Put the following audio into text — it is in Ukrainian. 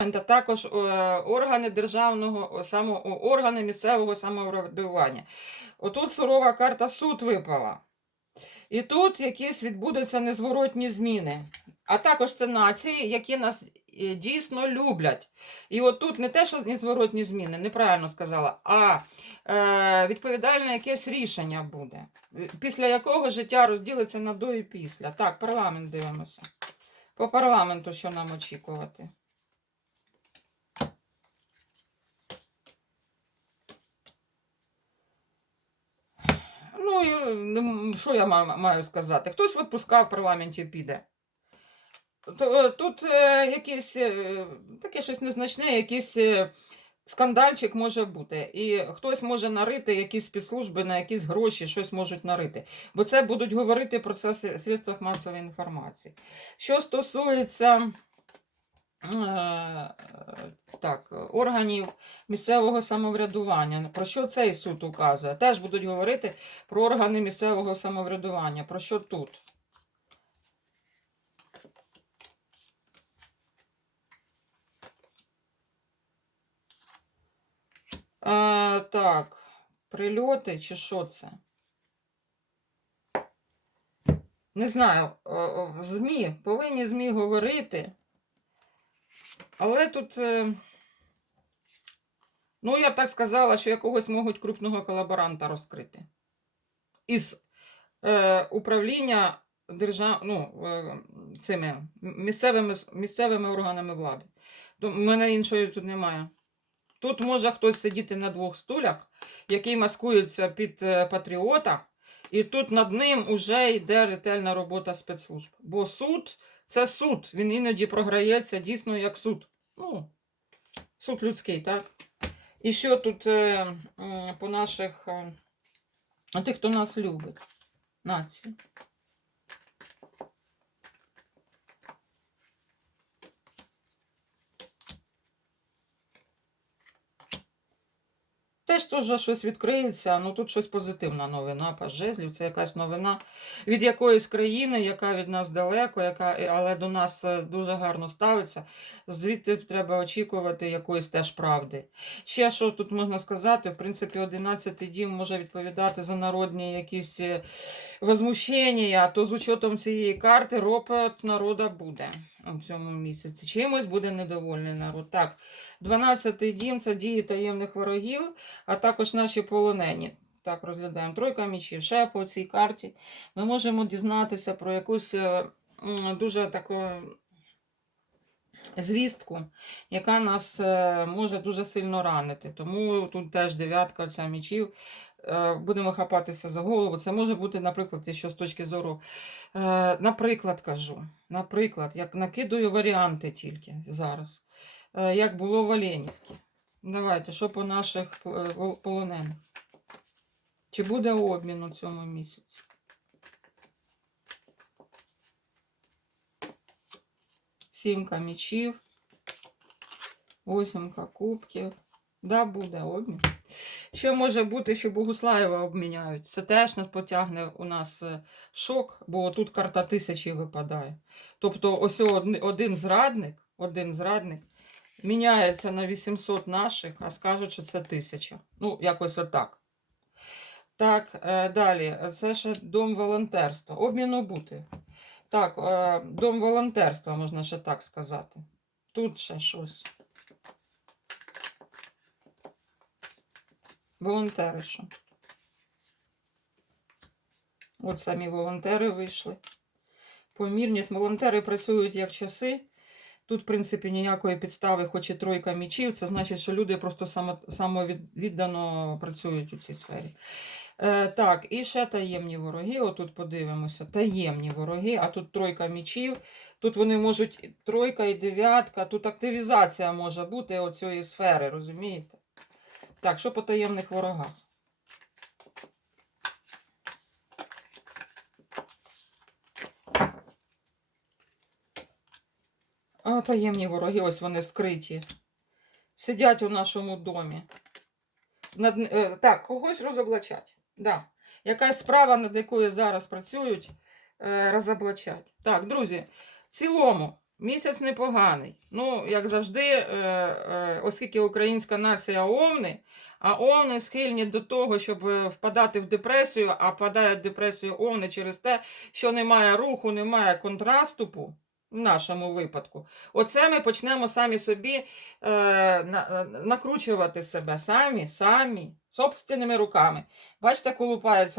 а також е, органи державного само, органи місцевого самоврядування. Отут сурова карта суд випала. І тут якісь відбудуться незворотні зміни. А також це нації, які нас е, дійсно люблять. І отут не те, що незворотні зміни, неправильно сказала, а е, відповідальне якесь рішення буде, після якого життя розділиться на до і після. Так, парламент дивимося. По парламенту що нам очікувати? Ну, і, е, не м- що я маю сказати? Хтось в відпуска в парламенті піде. Е, Тут е, якийсь е, таке щось незначне, якийсь скандальчик може бути. І хтось може нарити якісь спецслужби на якісь гроші, щось можуть нарити. Бо це будуть говорити про це в средствах масової інформації. Що стосується так, органів місцевого самоврядування, про що цей суд указує? Теж будуть говорити про органи місцевого самоврядування. Про що тут? А, так, прильоти чи що це? Не знаю, ЗМІ, повинні ЗМІ говорити. Але тут, е, ну, я б так сказала, що якогось можуть крупного колаборанта розкрити. Із е, управління держав, ну, е, цими місцевими, місцевими органами влади. В мене іншої тут немає. Тут може хтось сидіти на двох стулях, який маскується під е, патріота, і тут над ним уже йде ретельна робота спецслужб. Бо суд це суд. Він іноді програється дійсно як суд. Ну, суд людський, так? І що тут е, по наших е, тих, хто нас любить, нації. Теж теж щось відкриється, ну тут щось позитивна новина, по жезлів, це якась новина від якоїсь країни, яка від нас далеко, яка, але до нас е, дуже гарно ставиться. Звідти треба очікувати якоїсь теж правди. Ще що тут можна сказати, в принципі, 11-й дім може відповідати за народні якісь е, возмущення, то з учетом цієї карти ропот народа буде у цьому місяці. Чимось буде недовольний народ. Так, 12-й дім це дії таємних ворогів, а також наші полонені. Так, розглядаємо тройка мічів. Ще по цій карті ми можемо дізнатися про якусь е, дуже таку звістку, яка нас е, може дуже сильно ранити. Тому тут теж дев'ятка ця мічів. Е, Будемо хапатися за голову. Це може бути, наприклад, якщо з точки зору, е, наприклад, кажу, наприклад, як накидую варіанти тільки зараз, е, як було в Оленівці. Давайте, що по наших полонених? Чи буде обмін у цьому місяці? Сімка мічів, восьмка кубків. Да, буде обмін. Що може бути, що Богуслаєва обміняють? Це теж нас потягне у нас е, шок, бо тут карта тисячі випадає. Тобто, ось один, один зрадник, один зрадник міняється на 800 наших, а скажуть, що це тисяча. Ну, якось отак. Так, е, далі. Це ще дом волонтерства. Обміну бути. Так, е, дом волонтерства, можна ще так сказати. Тут ще щось. Волонтери що? От самі волонтери вийшли. Помірність. Волонтери працюють як часи. Тут, в принципі, ніякої підстави, хоч і тройка мічів. Це значить, що люди просто само, самовіддано працюють у цій сфері. Е, так, і ще таємні вороги. Отут подивимося. Таємні вороги, а тут тройка мічів. Тут вони можуть тройка і дев'ятка. Тут активізація може бути оцієї сфери, розумієте? Так, що по таємних ворогах? А, таємні вороги, ось вони скриті. Сидять у нашому домі. Над, е, так, когось розоблачать. Да. Якась справа, над якою зараз працюють, е, розоблачать. Так, друзі, в цілому, Місяць непоганий. Ну, як завжди, е, е, оскільки українська нація овни, а овни схильні до того, щоб е, впадати в депресію, а впадають в депресію овни через те, що немає руху, немає контраступу. В нашому випадку, оце ми почнемо самі собі е, накручувати себе самі, самі, собственними руками. Бачите, колупається